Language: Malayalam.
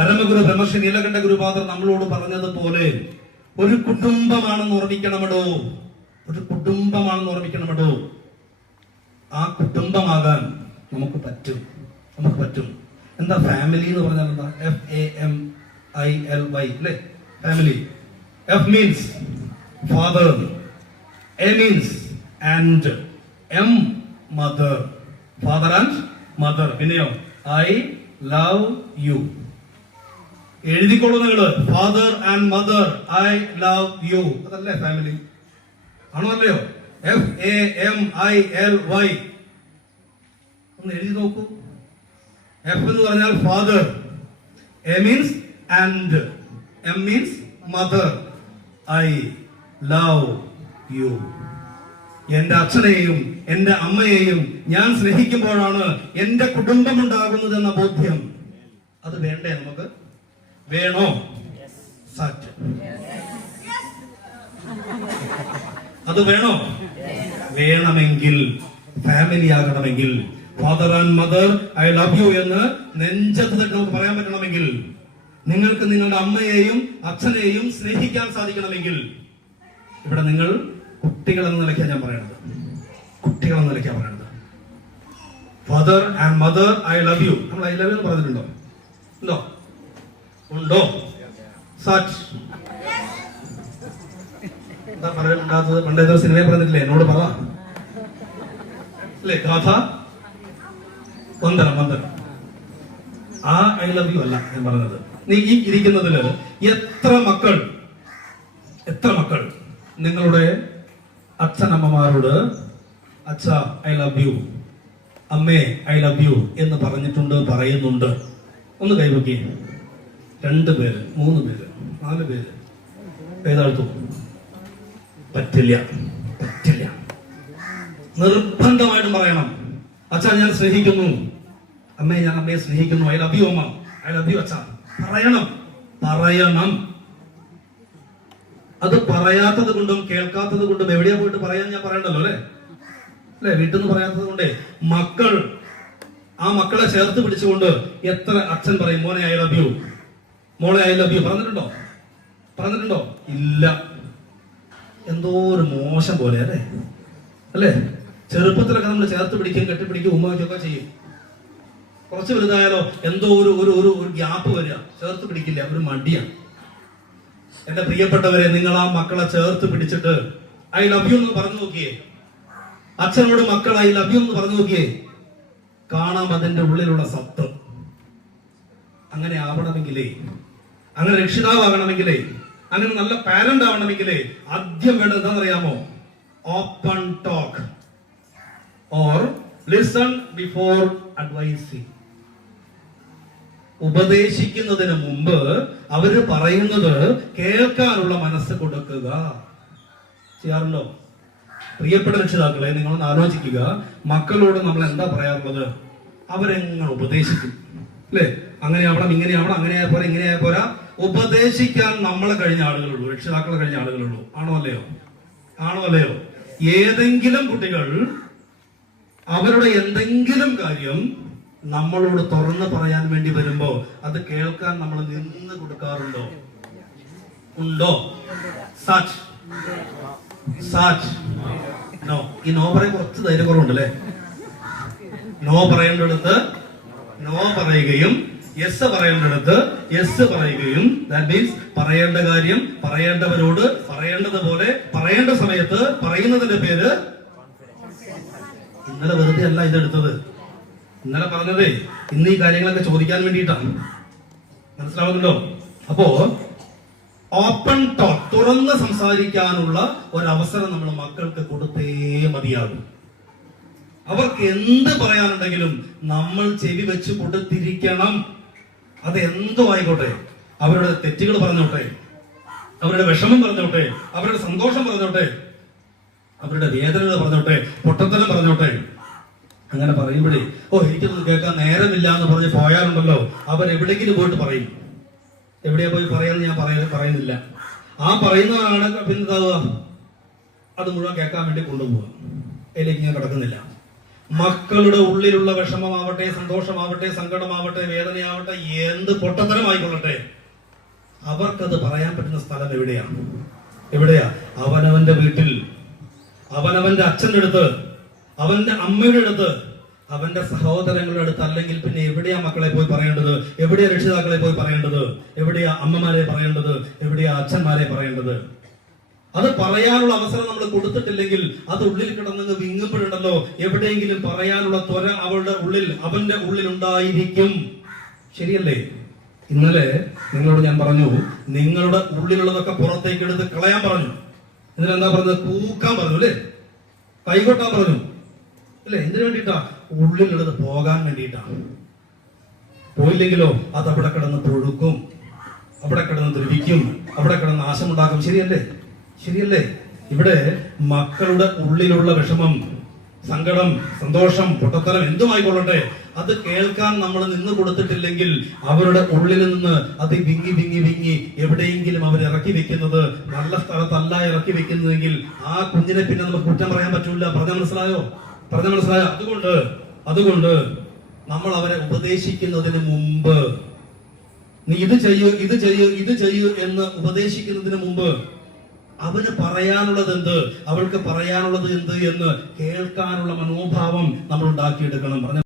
പരമഗുരു ബ്രഹ്മശ്രീ നീലകണ്ഠ ഗുരുപാദർ നമ്മളോട് പറഞ്ഞതുപോലെ ഒരു കുടുംബമാണെന്ന് ഓർമ്മിക്കണമടോ. ഒരു കുടുംബമാണെന്ന് ഓർമ്മിക്കണമടോ. ആ കുടുംബമാകാൻ നമുക്ക് പറ്റും. എന്താ ഫാമിലി എന്ന് പറഞ്ഞാൽ എന്താ? FAMILY അല്ലേ? Family. F means father, A means and, M mother. Father and mother. പിന്നെയോ I love you. എഴുതിക്കോളൂ നിങ്ങള്. Father and mother, I love you. അതല്ലേ ഫാമിലി? ആണോ അല്ലയോ? FAMILY. ഒന്ന് എഴുതി നോക്കൂ. F എന്ന് പറഞ്ഞാൽ father, A means and, M means mother, I love you. എന്റെ അച്ഛനെയും എന്റെ അമ്മയെയും ഞാൻ സ്നേഹിക്കുമ്പോഴാണ് എന്റെ കുടുംബം ഉണ്ടാകുന്നത് എന്ന ബോധ്യം. അത് വേണ്ടേ നമുക്ക്? വേണോ? സത്യം. അത് വേണോ? വേണമെങ്കിൽ, ഫാമിലി ആകണമെങ്കിൽ, father and mother I love you എന്ന് നെഞ്ചത്ത് നമുക്ക് പറയാൻ പറ്റണമെങ്കിൽ, നിങ്ങൾക്ക് നിങ്ങളുടെ അമ്മയെയും അച്ഛനെയും സ്നേഹിക്കാൻ സാധിക്കണമെങ്കിൽ, ഇവിടെ നിങ്ങൾ കുട്ടികളെന്ന നിലയ്ക്കാണ് ഞാൻ പറയണത്. കുട്ടികളെന്ന നിലയ്ക്കാണ് പറയണത്. Father and mother I love you. നമ്മൾ ഐ ലവ് യു എന്ന് പറഞ്ഞിട്ടുണ്ടോ? ഉണ്ടോ? ഉണ്ടോ? സച്ച് എന്താ പറയാനുണ്ടാത്തത്? പണ്ട് ഏതൊരു സിനിമയെ പറഞ്ഞിട്ടില്ലേ? എന്നോട് പറ അല്ലേ? ഗാഥ വന്ദനം. ആ ഐ ലവ് യു അല്ല ഞാൻ പറഞ്ഞത്. നീ ഈ ഇരിക്കുന്നതില് എത്ര മക്കൾ നിങ്ങളുടെ അച്ഛനമ്മമാരോട് അച്ഛ ഐ ലവ് യു, അമ്മേ ഐ ലവ് യു എന്ന് പറയുന്നുണ്ട്? ഒന്ന് കൈവക്കി. 2 പേര്, 3 പേര്, 4 പേര്. ഏതാഴ്ത്തു? പറ്റില്ല. നിർബന്ധമായിട്ടും പറയണം. അച്ഛാ ഞാൻ സ്നേഹിക്കുന്നു, അമ്മയെ ഞാൻ അമ്മയെ സ്നേഹിക്കുന്നു, ഐ ലവ് യു അമ്മ, ഐ ലവ് യു അച്ഛാ. പറയണം. അത് പറയാത്തത് കൊണ്ടും കേൾക്കാത്തത് കൊണ്ടും എവിടെയാ പോയിട്ട് പറയാൻ ഞാൻ പറയണ്ടല്ലോ അല്ലെ? വീട്ടിൽ നിന്ന് പറയാത്തത് കൊണ്ടേ ആ മക്കളെ ചേർത്ത് പിടിച്ചുകൊണ്ട് എത്ര അച്ഛൻ പറയും മോനെ ഐ ലവ് യു, മോളെ ഐ ലവ് യു? പറഞ്ഞിട്ടുണ്ടോ? ഇല്ല. എന്തോ ഒരു മോശം പോലെ അല്ലേ? ചെറുപ്പത്തിലൊക്കെ നമ്മൾ ചേർത്ത് പിടിക്കും, കെട്ടിപ്പിടിക്കും, ഉമ്മ വയ്ക്കൊക്കെ ചെയ്യും. കുറച്ച് വലുതായാലോ എന്തോ ഒരു ഗ്യാപ്പ് വരിക, ചേർത്ത് പിടിക്കില്ല, ഒരു മടിയാണ്. എന്റെ പ്രിയപ്പെട്ടവരെ, നിങ്ങൾ ആ മക്കളെ ചേർത്ത് പിടിച്ചിട്ട് ഐ ലവ് യു എന്ന് പറഞ്ഞു നോക്കിയേ. അച്ഛനോട് മക്കൾ ഐ ലവ് യു എന്ന് പറഞ്ഞു നോക്കിയേ. കാണാം അതിന്റെ ഉള്ളിലുള്ള സത്ത്. അങ്ങനെ ആവണമെങ്കിലേ, അങ്ങനെ രക്ഷിതാവാകണമെങ്കിലേ, അങ്ങനെ നല്ല പാരന്റ് ആവണമെങ്കിലേ ആദ്യം വേണ്ടത് എന്താണെന്നറിയാമോ? Open talk or listen before advising. ഉപദേശിക്കുന്നതിന് മുമ്പ് അവര് പറയുന്നത് കേൾക്കാനുള്ള മനസ്സ് കൊടുക്കുക. ചെയ്യാറുണ്ടോ? പ്രിയപ്പെട്ട രക്ഷിതാക്കളെ, നിങ്ങളൊന്ന് ആലോചിക്കുക. മക്കളോട് നമ്മൾ എന്താ പറയാറുള്ളത്? അവരെങ്ങനെ ഉപദേശിക്കും അല്ലെ? അങ്ങനെ ആവണം, ഇങ്ങനെ ആവണം, അങ്ങനെ ആയ പോരാ, ഇങ്ങനെ ആയ പോരാ. ഉപദേശിക്കാൻ നമ്മളെ കഴിഞ്ഞ ആളുകളുള്ളൂ, രക്ഷിതാക്കളെ കഴിഞ്ഞ ആളുകളുള്ളൂ. ആണോ അല്ലയോ? ഏതെങ്കിലും കുട്ടികൾ അവരുടെ എന്തെങ്കിലും കാര്യം നമ്മളോട് തുറന്ന് പറയാൻ വേണ്ടി വരുമ്പോ അത് കേൾക്കാൻ നമ്മൾ നിന്ന് കൊടുക്കാറുണ്ടോ? ഉണ്ടോ? നോ. ഈ നോ പറയാൻ കുറച്ച് ധൈര്യക്കുറവുണ്ടല്ലേ? നോ പറയേണ്ടടുത്ത് നോ പറയുകയും യെസ് പറയേണ്ടടുത്ത് യെസ് പറയുകയും, ദാറ്റ് മീൻസ് പറയേണ്ട കാര്യം പറയേണ്ടവരോട് പറയേണ്ടതുപോലെ പറയേണ്ട സമയത്ത് പറയുന്നതിന്റെ പേര്. ഇന്നലെ വെറുതെ അല്ല ഇതെടുത്തത്. ഇന്നലെ പറഞ്ഞതേ ഇന്ന് ഈ കാര്യങ്ങളൊക്കെ ചോദിക്കാൻ വേണ്ടിയിട്ടാണ്. മനസ്സിലാവുന്നുണ്ടോ? അപ്പോ ഓപ്പൺ ടോക്ക്, തുറന്ന് സംസാരിക്കാനുള്ള ഒരവസരം നമ്മൾ മക്കൾക്ക് കൊടുത്തേ മതിയാകും. അവർക്ക് എന്ത് പറയാനുണ്ടെങ്കിലും നമ്മൾ ചെവി വെച്ച് കൊടുത്തിരിക്കണം. അത് എന്തോ ആയിക്കോട്ടെ. അവരുടെ തെറ്റുകൾ പറഞ്ഞോട്ടെ, അവരുടെ വിഷമം പറഞ്ഞോട്ടെ, അവരുടെ സന്തോഷം പറഞ്ഞോട്ടെ, അവരുടെ വേദനകൾ പറഞ്ഞോട്ടെ, പൊട്ടത്തരം പറഞ്ഞോട്ടെ. അങ്ങനെ പറയുമ്പോഴേ എനിക്കൊന്നും കേൾക്കാൻ നേരമില്ല എന്ന് പറഞ്ഞ് പോയാലുണ്ടല്ലോ, അവരെവിടെയെങ്കിലും പോയിട്ട് പറയും. എവിടെയാ പോയി പറയാന്ന് ഞാൻ പറയുന്നില്ല. ആ പറയുന്നതാണ് പിന്നെന്താവുക, അത് മുഴുവൻ കേൾക്കാൻ വേണ്ടി കൊണ്ടുപോവുക. അതിലേക്ക് ഞാൻ കിടക്കുന്നില്ല. മക്കളുടെ ഉള്ളിലുള്ള വിഷമമാവട്ടെ, സന്തോഷമാവട്ടെ, സങ്കടമാവട്ടെ, വേദനയാവട്ടെ, എന്ത് പൊട്ടത്തരമായിക്കൊള്ളട്ടെ, അവർക്കത് പറയാൻ പറ്റുന്ന സ്ഥലം എവിടെയാണ്? എവിടെയാ? അവനവന്റെ വീട്ടിൽ, അവനവന്റെ അച്ഛൻ്റെ അടുത്ത്, അവന്റെ അമ്മയുടെ അടുത്ത്, അവന്റെ സഹോദരങ്ങളുടെ അടുത്ത്. അല്ലെങ്കിൽ പിന്നെ എവിടെയാ മക്കളെ പോയി പറയേണ്ടത്? എവിടെയാ രക്ഷിതാക്കളെ പോയി പറയേണ്ടത്? എവിടെയാ അമ്മമാരെ പറയേണ്ടത്? എവിടെയാ അച്ഛന്മാരെ പറയേണ്ടത്? അത് പറയാനുള്ള അവസരം നമ്മൾ കൊടുത്തിട്ടില്ലെങ്കിൽ അത് ഉള്ളിൽ കിടന്നങ്ങ് വിങ്ങുമ്പോഴുണ്ടല്ലോ, എവിടെയെങ്കിലും പറയാനുള്ള ത്വര അവളുടെ ഉള്ളിൽ, അവന്റെ ഉള്ളിൽ ഉണ്ടായിരിക്കും. ശരിയല്ലേ? ഇന്നലെ നിങ്ങളോട് ഞാൻ പറഞ്ഞു, നിങ്ങളുടെ ഉള്ളിലുള്ളതൊക്കെ പുറത്തേക്ക് എടുത്ത് കളയാൻ പറഞ്ഞു. ഇതിനെന്താ പറഞ്ഞത്? കൂക്കാൻ പറഞ്ഞു അല്ലേ? കൈകൊട്ടാൻ പറഞ്ഞു അല്ലെ? എന്തിനു വേണ്ടിയിട്ടാ? ഉള്ളിലുള്ളത് പോകാൻ വേണ്ടിയിട്ടാണ്. പോയില്ലെങ്കിലോ അത് അവിടെ കിടന്ന് പൊഴുക്കും, അവിടെ കിടന്ന് ദ്രവിക്കും, അവിടെ കിടന്ന് നാശമുണ്ടാക്കും. ശരിയല്ലേ? ശരിയല്ലേ? ഇവിടെ മക്കളുടെ ഉള്ളിലുള്ള വിഷമം, സങ്കടം, സന്തോഷം, പൊട്ടത്തരം എന്തുമായിക്കൊള്ളട്ടെ, അത് കേൾക്കാൻ നമ്മൾ നിന്ന് കൊടുത്തിട്ടില്ലെങ്കിൽ അവരുടെ ഉള്ളിൽ നിന്ന് അത് വിങ്ങി വിങ്ങി വിങ്ങി എവിടെയെങ്കിലും അവർ ഇറക്കി വെക്കുന്നത് നല്ല സ്ഥലത്തല്ല ഇറക്കി വെക്കുന്നതെങ്കിൽ ആ കുഞ്ഞിനെ പിന്നെ നമുക്ക് കുറ്റം പറയാൻ പറ്റൂല. പറഞ്ഞ മനസ്സിലായോ? അതുകൊണ്ട് നമ്മൾ അവരെ ഉപദേശിക്കുന്നതിന് മുമ്പ്, നീ ഇത് ചെയ്യൂ എന്ന് ഉപദേശിക്കുന്നതിന് മുമ്പ് അവന് പറയാനുള്ളത് എന്ത്, അവൾക്ക് പറയാനുള്ളത് എന്ത് എന്ന് കേൾക്കാനുള്ള മനോഭാവം നമ്മൾ ഉണ്ടാക്കിയെടുക്കണം.